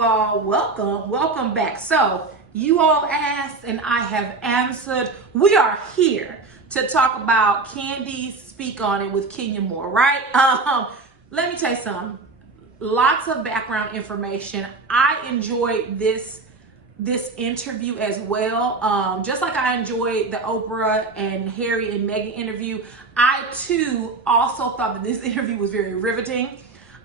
you all. Welcome back. So you all asked and I have answered. We are here to talk about Kandi Speak On It with Kenya Moore, right? Let me tell you something. Lots of background information. I enjoyed this interview as well. Just like I enjoyed the Oprah and Harry and Meghan interview, I too also thought that this interview was very riveting.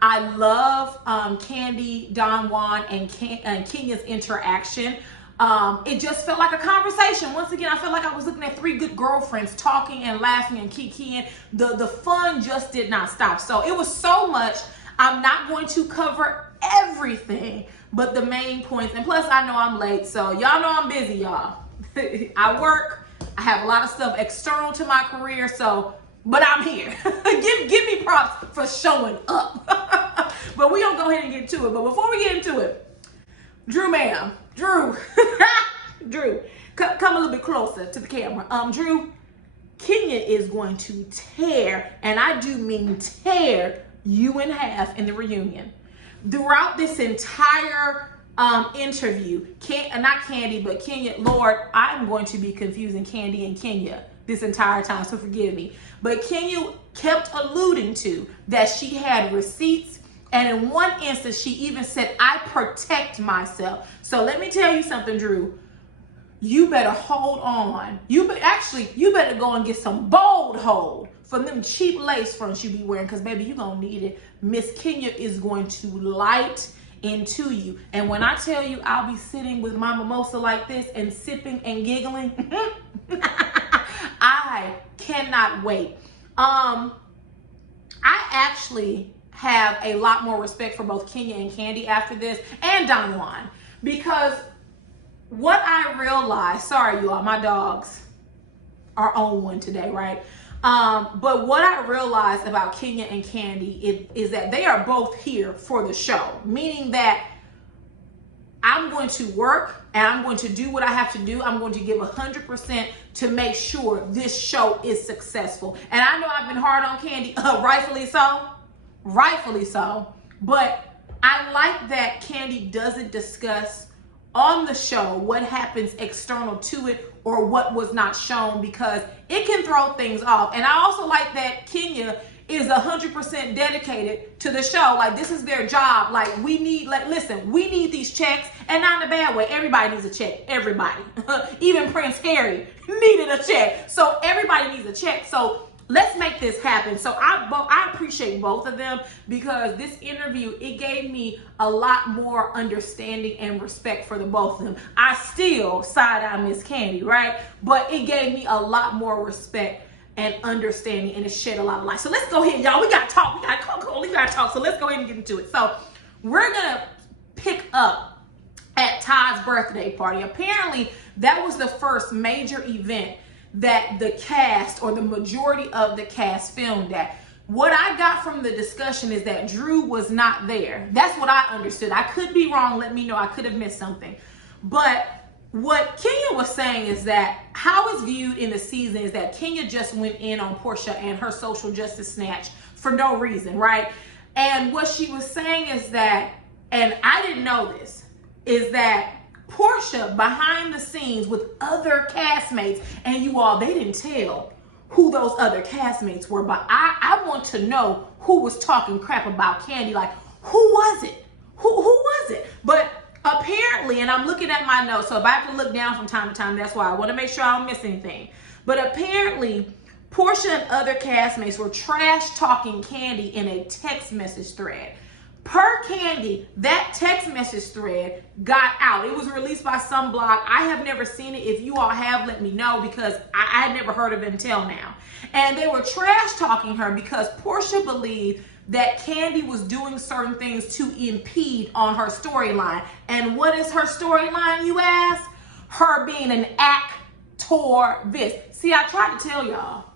I love Kandi, Don Juan, and Kenya's interaction. It just felt like a conversation. Once again, I felt like I was looking at three good girlfriends talking and laughing and kikiing. The fun just did not stop. So it was so much. I'm not going to cover everything, but the main points. And plus, I know I'm late, so y'all know I'm busy, y'all. I work. I have a lot of stuff external to my career, but I'm here. give me props for showing up. But we gonna go ahead and get to it. But before we get into it, Drew, come a little bit closer to the camera. Drew, Kenya is going to tear, and I do mean tear, you in half in the reunion. Throughout this entire interview, not Kandi, but Kenya, Lord, I'm going to be confusing Kandi and Kenya this entire time, so forgive me. But Kenya kept alluding to that she had receipts, and in one instance, she even said, I protect myself. So let me tell you something, Drew. You better hold on. You better go and get some bold hold from them cheap lace fronts you be wearing, because baby, you're gonna need it. Miss Kenya is going to light into you. And when I tell you I'll be sitting with my mimosa like this and sipping and giggling, I cannot wait. I actually have a lot more respect for both Kenya and Kandi after this, and Don Juan, because what I realized, sorry you all, my dogs are on one today, right? But what I realized about Kenya and Kandi is that they are both here for the show, meaning that I'm going to work and I'm going to do what I have to do. I'm going to give 100% to make sure this show is successful. And I know I've been hard on Kandi, rightfully so, but I like that Kandi doesn't discuss on the show what happens external to it or what was not shown, because it can throw things off. And I also like that Kenya is 100% dedicated to the show. Like, this is their job. Like, we need these checks, and not in a bad way. Everybody needs a check. Everybody. Even Prince Harry needed a check. So everybody needs a check. So let's make this happen. So I appreciate both of them, because this interview, it gave me a lot more understanding and respect for the both of them. I still side-eye Miss Kandi, right? But it gave me a lot more respect and understanding, and it shed a lot of light. So let's go ahead, y'all. We gotta talk. We gotta talk. So let's go ahead and get into it. So we're gonna pick up at Todd's birthday party. Apparently, that was the first major event that the cast, or the majority of the cast, filmed at. What I got from the discussion is that Drew was not there. That's what I understood. I could be wrong. Let me know. I could have missed something. But what Kenya was saying is that how it's viewed in the season is that Kenya just went in on Portia and her social justice snatch for no reason, right? And what she was saying is that, and I didn't know this, is that Portia behind the scenes with other castmates, and you all, they didn't tell who those other castmates were, but I want to know who was talking crap about Kandi. Like, who was it? Who was it? But apparently, and I'm looking at my notes, so if I have to look down from time to time, that's why I want to make sure I don't miss anything. But apparently, Portia and other castmates were trash talking Kandi in a text message thread. Per Kandi, that text message thread got out. It was released by some blog. I have never seen it. If you all have, let me know, because I had never heard of it until now. And they were trash talking her because Portia believed that Kandi was doing certain things to impede on her storyline. And what is her storyline, you ask? Her being an actor. See, I tried to tell y'all,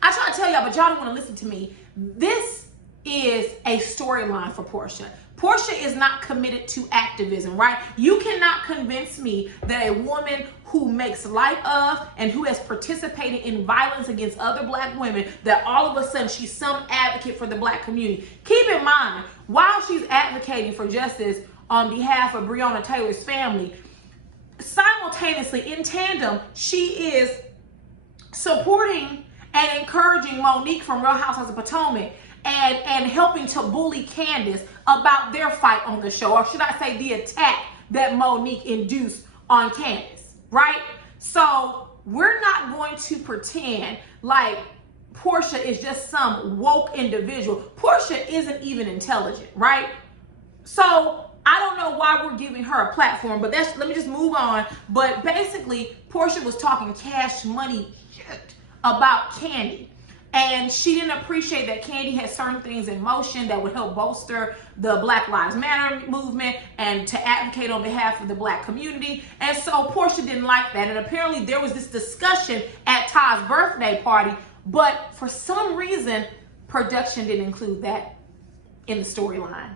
but y'all don't want to listen to me. This is a storyline for Portia. Portia is not committed to activism, right? You cannot convince me that a woman who makes light of and who has participated in violence against other black women, that all of a sudden she's some advocate for the black community. Keep in mind, while she's advocating for justice on behalf of Breonna Taylor's family, simultaneously, in tandem, she is supporting and encouraging Monique from Real Housewives of Potomac and helping to bully Candace about their fight on the show, or should I say the attack that Monique induced on Candace, right? So we're not going to pretend like Portia is just some woke individual. Portia isn't even intelligent, right? So I don't know why we're giving her a platform, but let me just move on. But basically, Portia was talking cash money shit about Kandi. And she didn't appreciate that Kandi had certain things in motion that would help bolster the Black Lives Matter movement and to advocate on behalf of the black community. And so Portia didn't like that. And apparently there was this discussion at Todd's birthday party, but for some reason, production didn't include that in the storyline,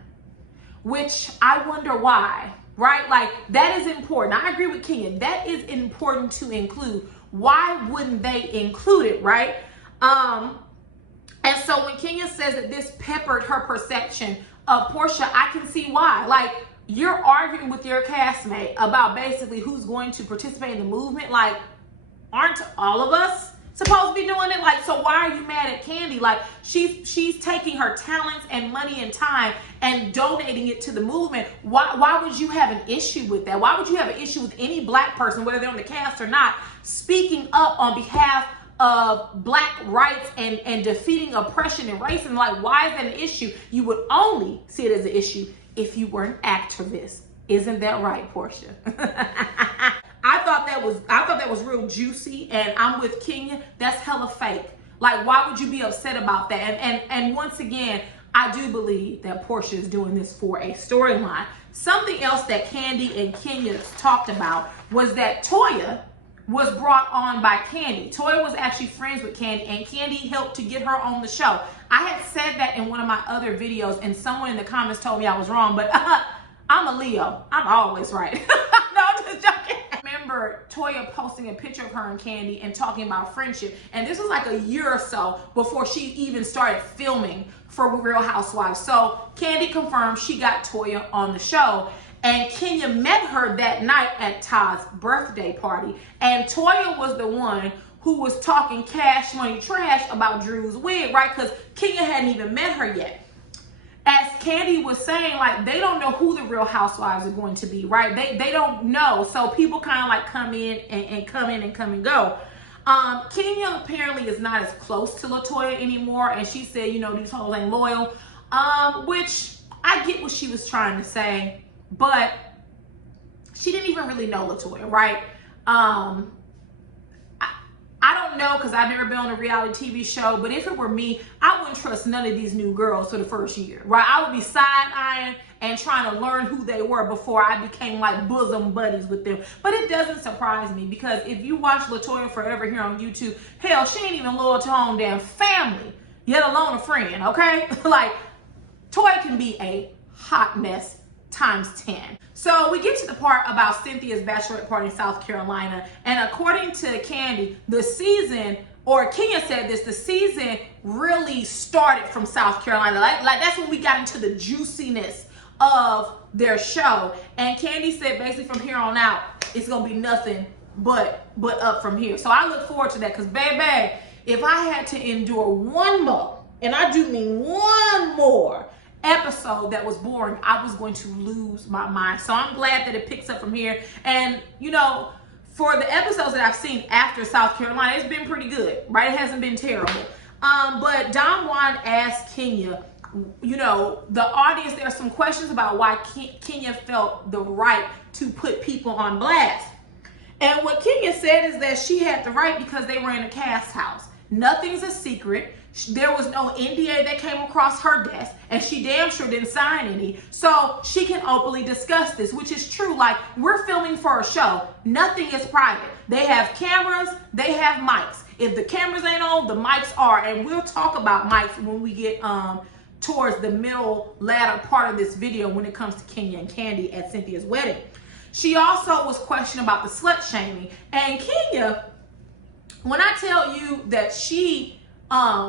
which I wonder why, right? Like, that is important. I agree with Kenya. That is important to include. Why wouldn't they include it, right? And so when Kenya says that this peppered her perception of Portia, I can see why. Like, you're arguing with your castmate about basically who's going to participate in the movement. Like, aren't all of us supposed to be doing it? Like, so why are you mad at Kandi? Like, she's taking her talents and money and time and donating it to the movement. Why would you have an issue with that? Why would you have an issue with any black person, whether they're on the cast or not, speaking up on behalf of black rights and defeating oppression and racism? Like, why is that an issue? You would only see it as an issue if you were an activist. Isn't that right, Portia? I thought that was real juicy, and I'm with Kenya. That's hella fake. Like, why would you be upset about that? And once again, I do believe that Portia is doing this for a storyline. Something else that Kandi and Kenya talked about was that Toya was brought on by Kandi. Toya was actually friends with Kandi, and Kandi helped to get her on the show. I had said that in one of my other videos, and someone in the comments told me I was wrong, but I'm a Leo. I'm always right. No, I'm just joking. I remember Toya posting a picture of her and Kandi and talking about friendship, and this was like a year or so before she even started filming for Real Housewives. So Kandi confirmed she got Toya on the show, and Kenya met her that night at Todd's birthday party. And Toya was the one who was talking cash money trash about Drew's wig, right? Because Kenya hadn't even met her yet. As Kandi was saying, like, they don't know who the Real Housewives are going to be, right? They don't know. So people kind of like come in and come in and come and go. Kenya apparently is not as close to LaToya anymore. And she said, you know, these hoes ain't loyal, which I get what she was trying to say. But she didn't even really know LaToya, right? I don't know, because I've never been on a reality TV show, but if it were me, I wouldn't trust none of these new girls for the first year, right? I would be side-eyeing and trying to learn who they were before I became like bosom buddies with them. But it doesn't surprise me, because if you watch LaToya Forever here on YouTube, hell, she ain't even loyal to her own damn family, yet alone a friend, okay? Like, Toya can be a hot mess times 10. So we get to the part about Cynthia's bachelorette party in South Carolina, and according to Kandi, the season, or Kenya said this, the season really started from South Carolina. Like that's when we got into the juiciness of their show. And Kandi said basically from here on out, it's gonna be nothing but up from here. So I look forward to that, because baby, if I had to endure one more, and I do mean one more episode that was boring, I was going to lose my mind. So I'm glad that it picks up from here. And you know, for the episodes that I've seen after South Carolina, it's been pretty good, right? It hasn't been terrible. But Don Juan asked Kenya, you know, the audience, there are some questions about why Kenya felt the right to put people on blast. And what Kenya said is that she had the right because they were in a cast house. Nothing's a secret. There was no NDA that came across her desk, and she damn sure didn't sign any. So she can openly discuss this, which is true. Like, we're filming for a show. Nothing is private. They have cameras, they have mics. If the cameras ain't on, the mics are. And we'll talk about mics when we get towards the middle latter part of this video when it comes to Kenya and Kandi at Cynthia's wedding. She also was questioned about the slut shaming. And Kenya, when I tell you that she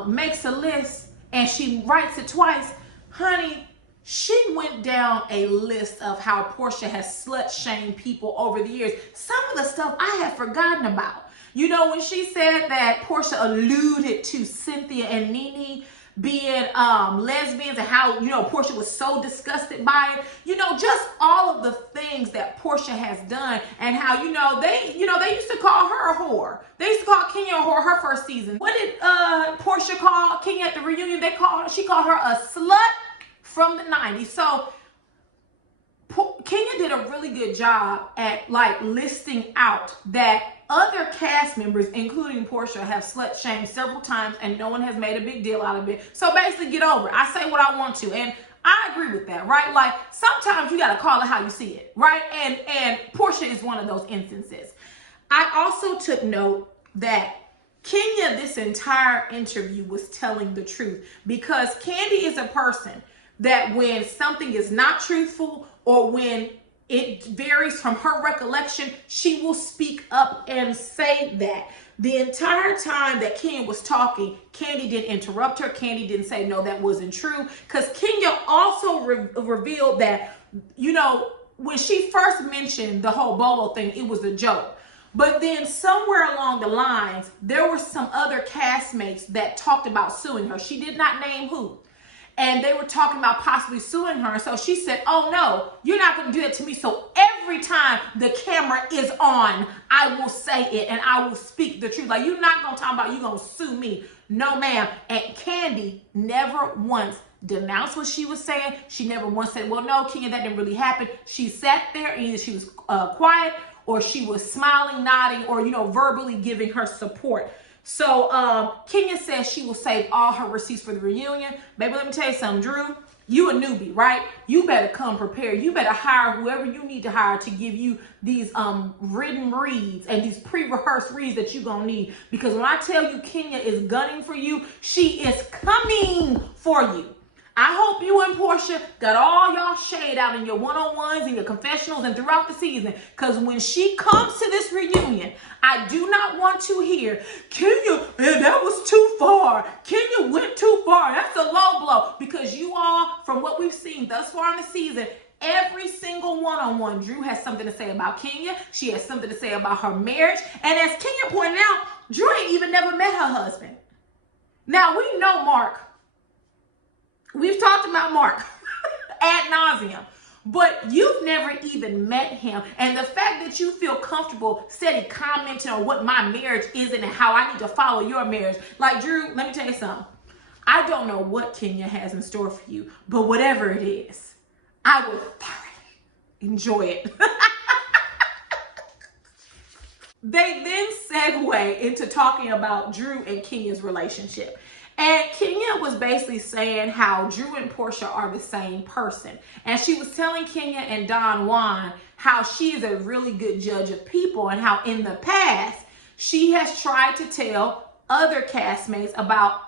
makes a list and she writes it twice, honey, she went down a list of how Portia has slut shamed people over the years. Some of the stuff I had forgotten about. You know, when she said that Portia alluded to Cynthia and Nene being lesbians and how, you know, Portia was so disgusted by it. You know, just all of the things that Portia has done and how, they used to call her a whore. They used to call Kenya a whore her first season. What did Portia call Kenya at the reunion? She called her a slut from the 90s. So Kenya did a really good job at like listing out that other cast members, including Portia, have slut shamed several times and no one has made a big deal out of it. So basically, get over it. I say what I want to, and I agree with that, right? Like sometimes you got to call it how you see it, right? And Portia is one of those instances. I also took note that Kenya, this entire interview, was telling the truth, because Kandi is a person that when something is not truthful or when it varies from her recollection, she will speak up and say that. The entire time that Kenya was talking, Kandi didn't interrupt her. Kandi didn't say, no, that wasn't true. Because Kenya also revealed that, when she first mentioned the whole Bolo thing, it was a joke. But then somewhere along the lines, there were some other castmates that talked about suing her. She did not name who. And they were talking about possibly suing her. So she said, oh no, you're not going to do that to me. So every time the camera is on, I will say it and I will speak the truth. Like, you're not going to talk about you going to sue me. No, ma'am. And Kandi never once denounced what she was saying. She never once said, well, no, Kenya, that didn't really happen. She sat there and either she was quiet or she was smiling, nodding, or, verbally giving her support. So Kenya says she will save all her receipts for the reunion. Baby, let me tell you something, Drew. You a newbie, right? You better come prepared. You better hire whoever you need to hire to give you these written reads and these pre-rehearsed reads that you're going to need. Because when I tell you Kenya is gunning for you, she is coming for you. I hope you and Portia got all y'all shade out in your one-on-ones and your confessionals and throughout the season. Because when she comes to this reunion, I do not want to hear, Kenya, that was too far. Kenya went too far. That's a low blow. Because you all, from what we've seen thus far in the season, every single one-on-one, Drew has something to say about Kenya. She has something to say about her marriage. And as Kenya pointed out, Drew ain't even never met her husband. Now, we know Mark. We've talked about Mark ad nauseum, but you've never even met him. And the fact that you feel comfortable steady commenting on what my marriage isn't and how I need to follow your marriage. Like, Drew, let me tell you something. I don't know what Kenya has in store for you, but whatever it is, I will thoroughly enjoy it. They then segue into talking about Drew and Kenya's relationship. And Kenya was basically saying how Drew and Portia are the same person. And she was telling Kenya and Don Juan how she is a really good judge of people and how in the past she has tried to tell other castmates about,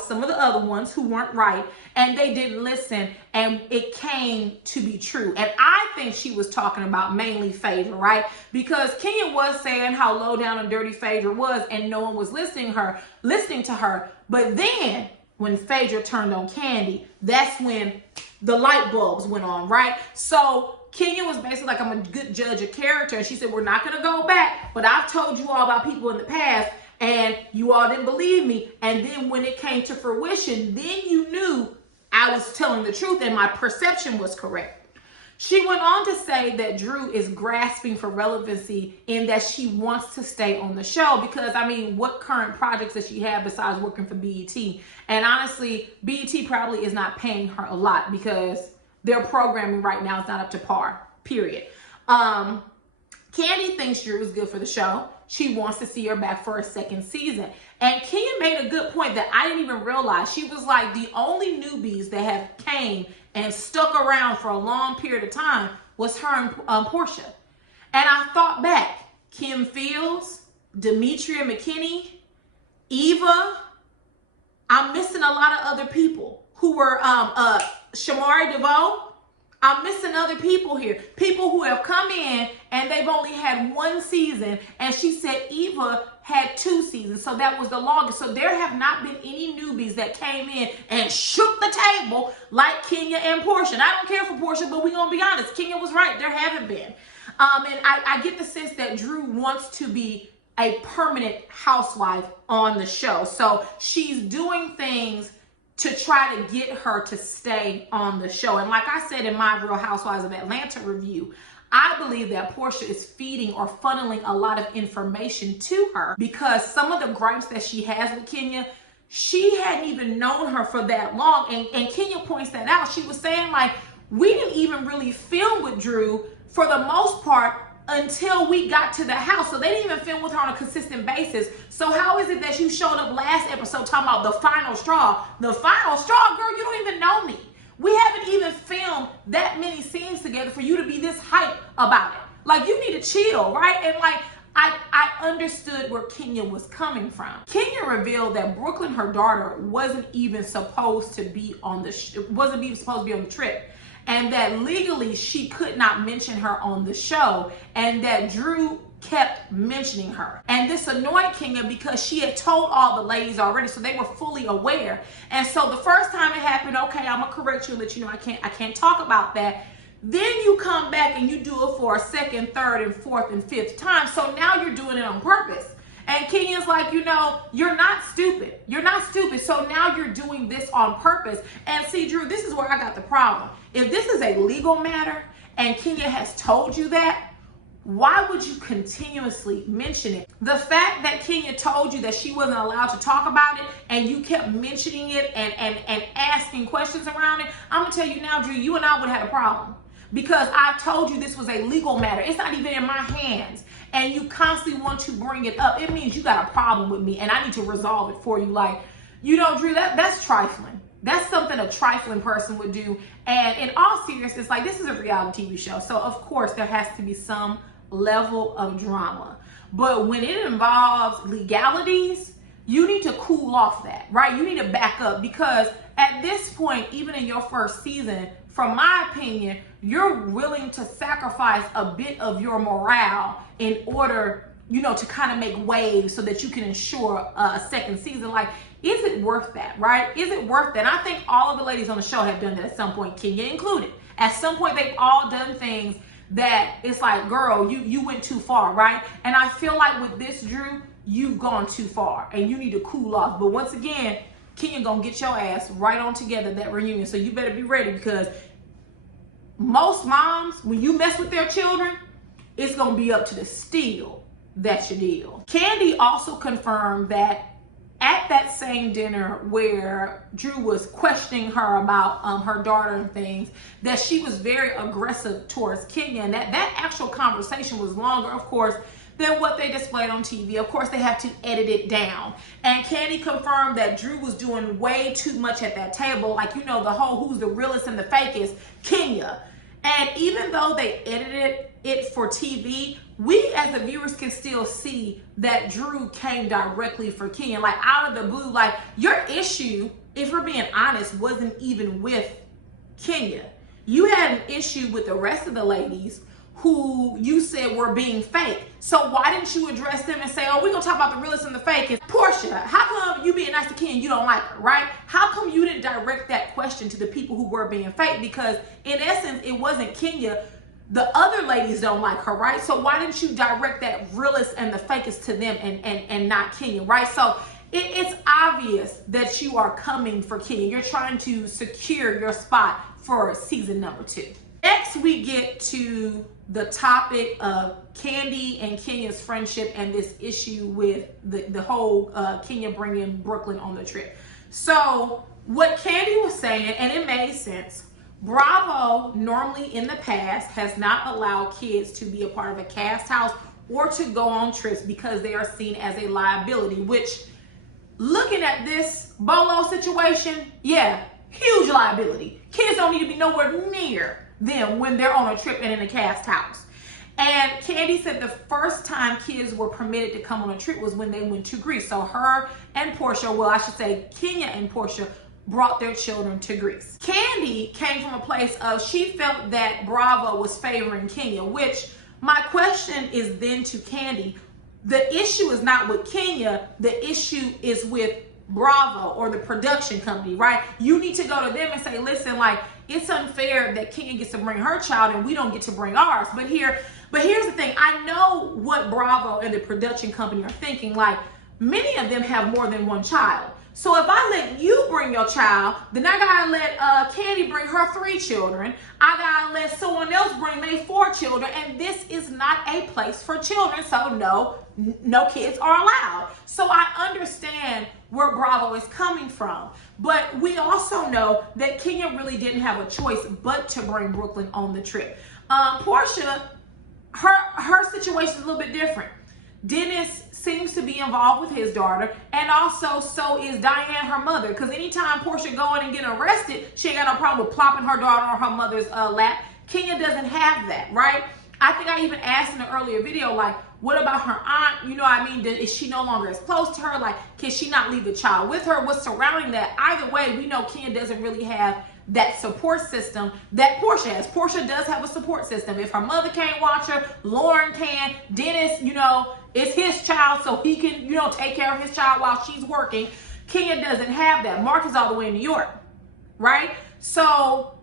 some of the other ones who weren't right, and they didn't listen, and it came to be true. And I think she was talking about mainly Phaedra, right? Because Kenya was saying how low down and dirty Phaedra was, and no one was listening to her. But then when Phaedra turned on Kandi, that's when the light bulbs went on, right? So Kenya was basically like, I'm a good judge of character. And she said, we're not going to go back, but I've told you all about people in the past and you all didn't believe me. And then when it came to fruition, then you knew I was telling the truth and my perception was correct. She went on to say that Drew is grasping for relevancy in that she wants to stay on the show because, what current projects does she have besides working for BET? And honestly, BET probably is not paying her a lot because their programming right now is not up to par, period. Kandi thinks Drew is good for the show. She wants to see her back for a second season. And Kenya made a good point that I didn't even realize. She was like, the only newbies that have came and stuck around for a long period of time was her and Portia. And I thought back, Kim Fields, Demetria McKinney, Eva. I'm missing a lot of other people who were Shamari DeVoe. I'm missing other people here. People who have come in and they've only had one season. And she said Eva had 2 seasons. So that was the longest. So there have not been any newbies that came in and shook the table like Kenya and Portia. And I don't care for Portia, but we're going to be honest. Kenya was right. There haven't been. And I get the sense that Drew wants to be a permanent housewife on the show. So she's doing things to try to get her to stay on the show. And like I said in my Real Housewives of Atlanta review, I believe that Portia is feeding or funneling a lot of information to her, because some of the gripes that she has with Kenya, she hadn't even known her for that long. And Kenya points that out. She was saying, like, we didn't even really film with Drew for the most part until we got to the house. So they didn't even film with her on a consistent basis. So how is it that you showed up last episode talking about the final straw? The final straw, girl, you don't even know me. We haven't even filmed that many scenes together for you to be this hype about it. Like, you need to chill, right? And like, I understood where Kenya was coming from. Kenya revealed that Brooklyn, her daughter, wasn't even supposed to be on the trip. And that legally she could not mention her on the show, and that Drew kept mentioning her. And this annoyed Kenya because she had told all the ladies already, so they were fully aware. And so the first time it happened, okay, I'm gonna correct you and let you know I can't talk about that. Then you come back and you do it for a second, third, and fourth, and fifth time. So now you're doing it on purpose. And Kenya's like, you know, you're not stupid. You're not stupid. So now you're doing this on purpose. And see, Drew, this is where I got the problem. If this is a legal matter and Kenya has told you that, why would you continuously mention it? The fact that Kenya told you that she wasn't allowed to talk about it and you kept mentioning it and asking questions around it, I'm going to tell you now, Drew, you and I would have had a problem. Because I told you this was a legal matter. It's not even in my hands. And you constantly want to bring it up. It means you got a problem with me and I need to resolve it for you. Like, you know, Drew, that's trifling. That's something a trifling person would do. And in all seriousness, like, this is a reality TV show. So of course there has to be some level of drama. But when it involves legalities, you need to cool off that, right? You need to back up, because at this point, even in your first season, from my opinion, you're willing to sacrifice a bit of your morale in order, you know, to kind of make waves so that you can ensure a second season. Like, is it worth that, right? Is it worth that? And I think all of the ladies on the show have done that at some point, Kenya included. At some point, they've all done things that it's like, girl, you went too far, right? And I feel like with this, Drew, you've gone too far and you need to cool off. But once again, Kenya gonna get your ass right on together that reunion. So you better be ready, because most moms, when you mess with their children, it's gonna be up to the steel. That's your deal. Kandi also confirmed that at that same dinner where Drew was questioning her about her daughter and things, that she was very aggressive towards Kenya, and that actual conversation was longer, of course, than what they displayed on TV. Of course, they have to edit it down. And Kandi confirmed that Drew was doing way too much at that table. Like, you know, the whole who's the realest and the fakest, Kenya. And even though they edited it for TV, we as the viewers can still see that Drew came directly for Kenya, like out of the blue. Like, your issue, if we're being honest, wasn't even with Kenya. You had an issue with the rest of the ladies who you said were being fake. So why didn't you address them and say, oh, we're gonna talk about the realest and the fakest? Portia, how come you being nice to Kenya, you don't like her, right? How come you didn't direct that question to the people who were being fake? Because in essence, it wasn't Kenya. The other ladies don't like her, right? So why didn't you direct that realest and the fakest to them and not Kenya, right? So it's obvious that you are coming for Kenya. You're trying to secure your spot for season number 2. Next, we get to the topic of Kandi and Kenya's friendship and this issue with the whole Kenya bringing Brooklyn on the trip. So what Kandi was saying, and it made sense, Bravo normally in the past has not allowed kids to be a part of a cast house or to go on trips because they are seen as a liability, which, looking at this Bolo situation, yeah, huge liability. Kids don't need to be nowhere near them when they're on a trip and in a cast house. And Kandi said the first time kids were permitted to come on a trip was when they went to Greece. So her and Portia, well, I should say Kenya and Portia, brought their children to Greece. Kandi came from a place of she felt that Bravo was favoring Kenya, which my question is then to Kandi, the issue is not with Kenya, the issue is with Bravo or the production company, right? You need to go to them and say, listen, like, it's unfair that Kenya gets to bring her child and we don't get to bring ours. But here's the thing. I know what Bravo and the production company are thinking. Like, many of them have more than one child. So if I let you bring your child, then I gotta let Kandi bring her 3 children. I gotta let someone else bring their 4 children, and this is not a place for children. So no kids are allowed. So I understand where Bravo is coming from, but we also know that Kenya really didn't have a choice but to bring Brooklyn on the trip. Portia, her situation is a little bit different. Dennis seems to be involved with his daughter, and also so is Diane, her mother, because anytime Portia go in and get arrested, she ain't got no problem with plopping her daughter on her mother's lap. Kenya doesn't have that, right? I think I even asked in an earlier video, like, what about her aunt? You know what I mean? Is she no longer as close to her? Like, can she not leave the child with her? What's surrounding that? Either way, we know Kenya doesn't really have that support system that Portia has. Portia does have a support system. If her mother can't watch her, Lauren can. Dennis, it's his child, so he can, take care of his child while she's working. Kenya doesn't have that. Mark is all the way in New York, right? So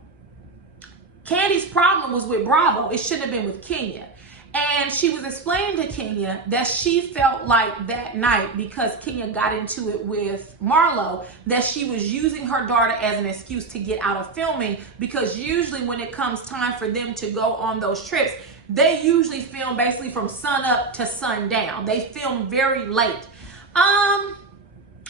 Kandi's problem was with Bravo. It shouldn't have been with Kenya. And she was explaining to Kenya that she felt like that night, because Kenya got into it with Marlo, that she was using her daughter as an excuse to get out of filming, because usually when it comes time for them to go on those trips, they usually film basically from sun up to sundown. They film very late. I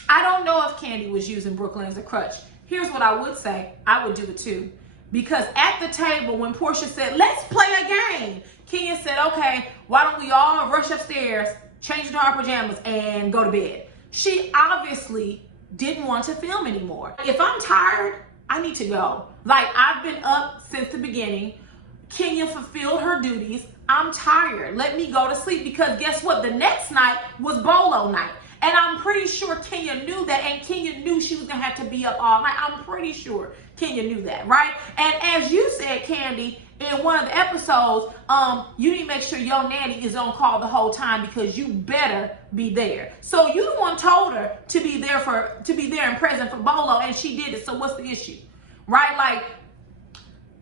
don't know if Kandi was using Brooklyn as a crutch. Here's what I would say. I would do it too. Because at the table, when Portia said, let's play a game, Kenya said, okay, why don't we all rush upstairs, change into our pajamas, and go to bed? She obviously didn't want to film anymore. If I'm tired, I need to go. Like, I've been up since the beginning. Kenya fulfilled her duties. I'm tired. Let me go to sleep, because guess what? The next night was Bolo night. And I'm pretty sure Kenya knew that, and Kenya knew she was going to have to be up all night. I'm pretty sure Kenya knew that, right? And as you said, Kandi, in one of the episodes, you need to make sure your nanny is on call the whole time, because you better be there. So you the one told her to be there and present for Bolo, and she did it. So what's the issue, right? Like,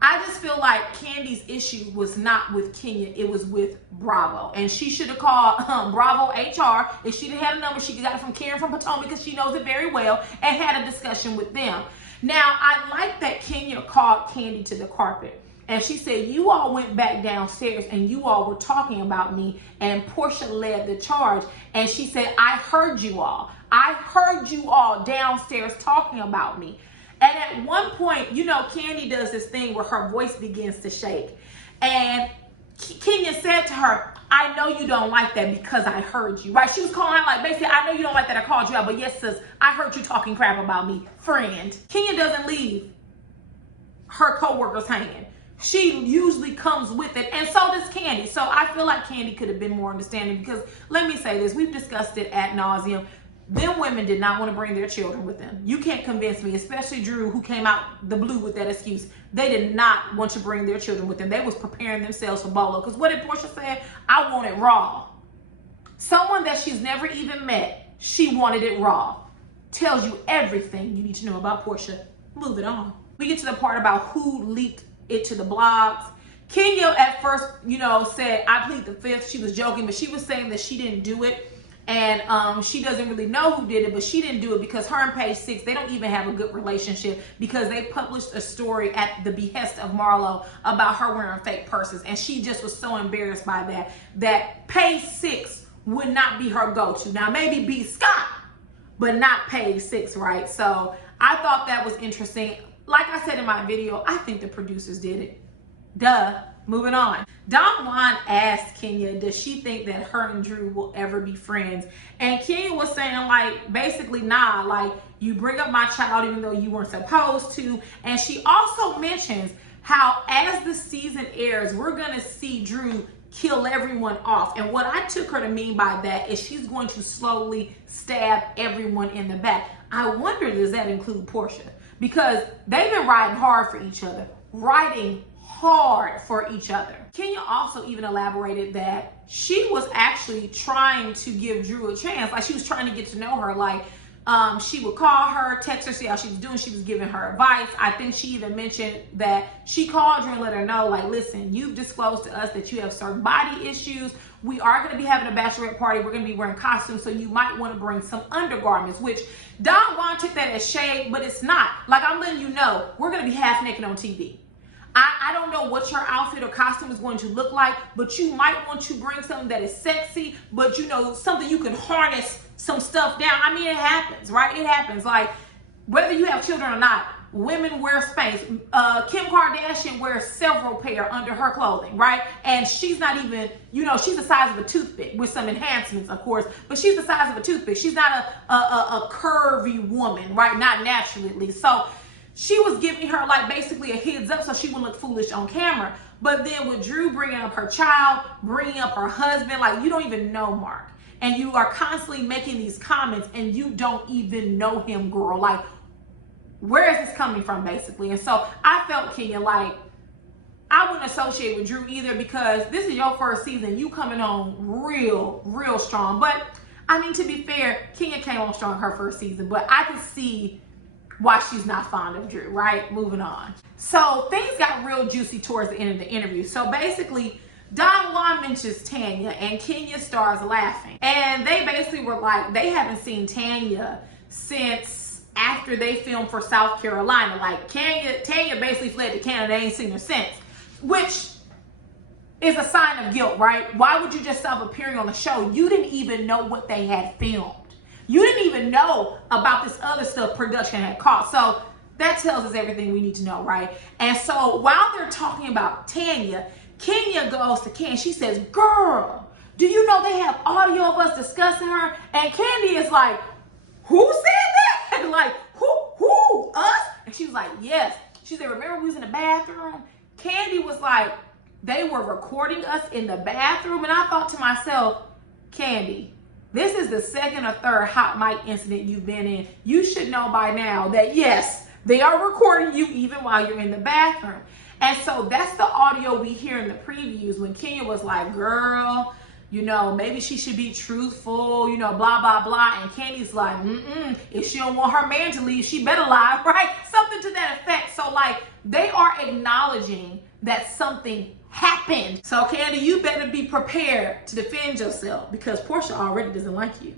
I just feel like Kandi's issue was not with Kenya, it was with Bravo. And she should have called Bravo HR. If she didn't have a number, she got it from Karen from Potomac, because she knows it very well, and had a discussion with them. Now, I like that Kenya called Kandi to the carpet. And she said, you all went back downstairs and you all were talking about me, and Portia led the charge. And she said, I heard you all. I heard you all downstairs talking about me. And at one point, Kandi does this thing where her voice begins to shake. And Kenya said to her, I know you don't like that because I heard you, right? She was calling out like, basically, I know you don't like that I called you out, but yes, sis, I heard you talking crap about me, friend. Kenya doesn't leave her coworkers hanging. She usually comes with it, and so does Kandi. So I feel like Kandi could have been more understanding, because let me say this, we've discussed it ad nauseum. Them women did not want to bring their children with them. You can't convince me, especially Drew, who came out the blue with that excuse. They did not want to bring their children with them. They was preparing themselves for Bolo. Because what did Portia say? I want it raw. Someone that she's never even met, she wanted it raw. Tells you everything you need to know about Portia. Move it on. We get to the part about who leaked it to the blogs. Kenya at first, said, I plead the fifth. She was joking, but she was saying that she didn't do it. And she doesn't really know who did it, but she didn't do it because her and Page Six, they don't even have a good relationship, because they published a story at the behest of Marlo about her wearing fake purses. And she just was so embarrassed by that Page Six would not be her go-to. Now, maybe B. Scott, but not Page Six, right? So I thought that was interesting. Like I said in my video, I think the producers did it. Duh. Moving on. Don Juan asked Kenya, does she think that her and Drew will ever be friends? And Kenya was saying, like, basically, nah, like, you bring up my child even though you weren't supposed to. And she also mentions how as the season airs, we're going to see Drew kill everyone off. And what I took her to mean by that is she's going to slowly stab everyone in the back. I wonder, does that include Portia? because they've been riding hard for each other, riding hard for each other. Kenya also even elaborated that she was actually trying to give Drew a chance. Like, she was trying to get to know her. Like, she would call her, text her, see how she was doing. She was giving her advice. I think she even mentioned that she called Drew and let her know, like, listen, you've disclosed to us that you have certain body issues. We are going to be having a bachelorette party. We're going to be wearing costumes, so you might want to bring some undergarments, which Don Juan took that as shade, but it's not. Like, I'm letting you know, we're going to be half naked on TV. I don't know what your outfit or costume is going to look like, but you might want to bring something that is sexy, but you know, something you can harness some stuff down. I mean, it happens, right? It happens. Like, whether you have children or not, women wear Spanx. Kim Kardashian wears several pair under her clothing, right? And she's not even, you know, she's the size of a toothpick with some enhancements, of course, but she's the size of a toothpick. She's not a curvy woman, right? Not naturally, at least. So she was giving her, like, basically a heads up so she wouldn't look foolish on camera. But then with Drew bringing up her child, bringing up her husband, like, you don't even know Mark. And you are constantly making these comments and you don't even know him, girl. Like, where is this coming from, basically? And so I felt, Kenya, like, I wouldn't associate with Drew either, because this is your first season. You coming on real strong. But, I mean, to be fair, Kenya came on strong her first season. But I could see why she's not fond of Drew, right? Moving on. So things got real juicy towards the end of the interview. So basically, Don Juan mentions Tanya and Kenya starts laughing. And they basically were like, they haven't seen Tanya since after they filmed for South Carolina. Like, Tanya basically fled to Canada. They ain't seen her since, which is a sign of guilt, right? Why would you just stop appearing on the show? You didn't even know what they had filmed. You didn't even know about this other stuff production had caught. So that tells us everything we need to know, right? And so while they're talking about Tanya, Kenya goes to Kandi. She says, girl, do you know they have audio of us discussing her? And Kandi is like, who said that? Like, who, us? And she was like, yes. She said, remember we was in the bathroom? Kandi was like, they were recording us in the bathroom. And I thought to myself, Kandi, this is the second or third hot mic incident you've been in. You should know by now that, yes, they are recording you even while you're in the bathroom. And so that's the audio we hear in the previews when Kenya was like, girl, you know, maybe she should be truthful, you know, blah, blah, blah. And Kandi's like, if she don't want her man to leave, she better lie, right? Something to that effect. So, like, they are acknowledging that something happened. So, Kandi, you better be prepared to defend yourself, because Portia already doesn't like you.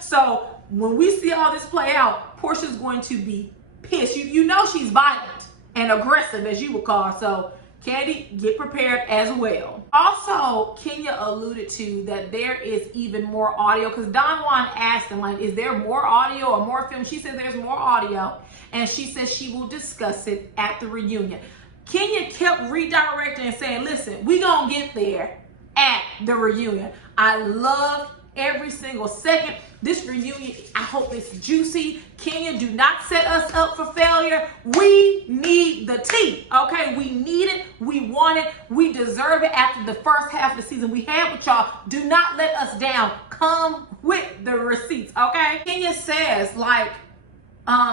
So, when we see all this play out, Portia's going to be pissed. You know she's violent and aggressive, as you would call her. So, Kandi, get prepared as well. Also, Kenya alluded to that there is even more audio, because Don Juan asked him, like, is there more audio or more film? She said there's more audio, and she says she will discuss it at the reunion. Kenya kept redirecting and saying, listen, we gonna get there at the reunion. I loved every single second. This reunion, I hope it's juicy. Kenya, do not set us up for failure. We need the tea, okay? We need it. We want it. We deserve it after the first half of the season we had with y'all. Do not let us down. Come with the receipts, okay? Kenya says, like,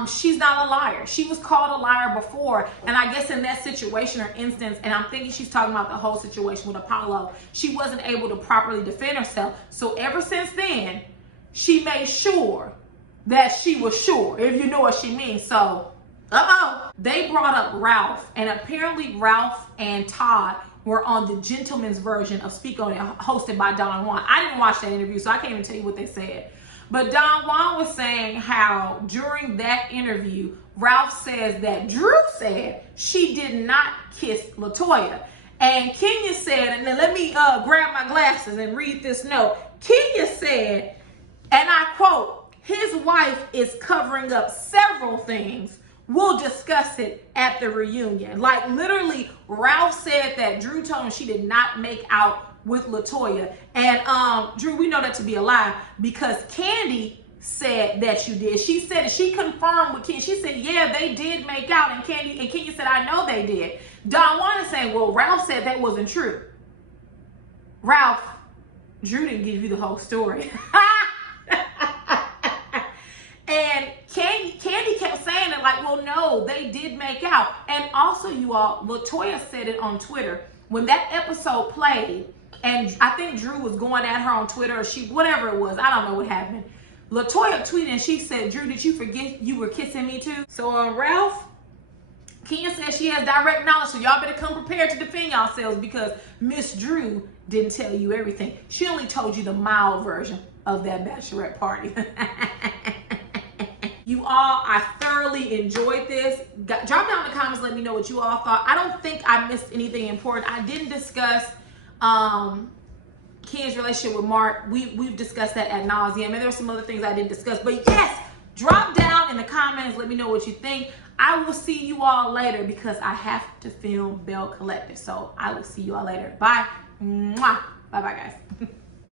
she's not a liar. She was called a liar before. And I guess in that situation or instance, and I'm thinking she's talking about the whole situation with Apollo, she wasn't able to properly defend herself. So ever since then, she made sure that she was sure, if you know what she means. So, they brought up Ralph, and apparently Ralph and Todd were on the gentleman's version of Speak On It, hosted by Don Juan. I didn't watch that interview, so I can't even tell you what they said. But Don Juan was saying how during that interview, Ralph says that Drew said she did not kiss LaToya. And Kenya said, and then let me grab my glasses and read this note. Kenya said, and I quote, his wife is covering up several things. We'll discuss it at the reunion. Like, literally, Ralph said that Drew told him she did not make out with LaToya. And Drew, we know that to be a lie, because Kandi said that you did. She said, she confirmed with Kenya. She said, yeah, they did make out. And Kenya said, I know they did. Don Juan is saying, well, Ralph said that wasn't true. Ralph, Drew didn't give you the whole story. And Kandi kept saying it like, well, no, they did make out. And also, you all, LaToya said it on Twitter. When that episode played, and I think Drew was going at her on Twitter, or whatever it was, I don't know what happened. LaToya tweeted and she said, Drew, did you forget you were kissing me too? So Ralph, Ken says she has direct knowledge, so y'all better come prepared to defend yourselves because Miss Drew didn't tell you everything. She only told you the mild version of that bachelorette party. You all, I thoroughly enjoyed this. Drop down in the comments, let me know what you all thought. I don't think I missed anything important. I didn't discuss Ken's relationship with Mark. We've discussed that ad nauseum, and there are some other things I didn't discuss. But yes, drop down in the comments, let me know what you think. I will see you all later because I have to film Bell Collective. So I will see you all later. Bye. Mwah. Bye-bye, guys.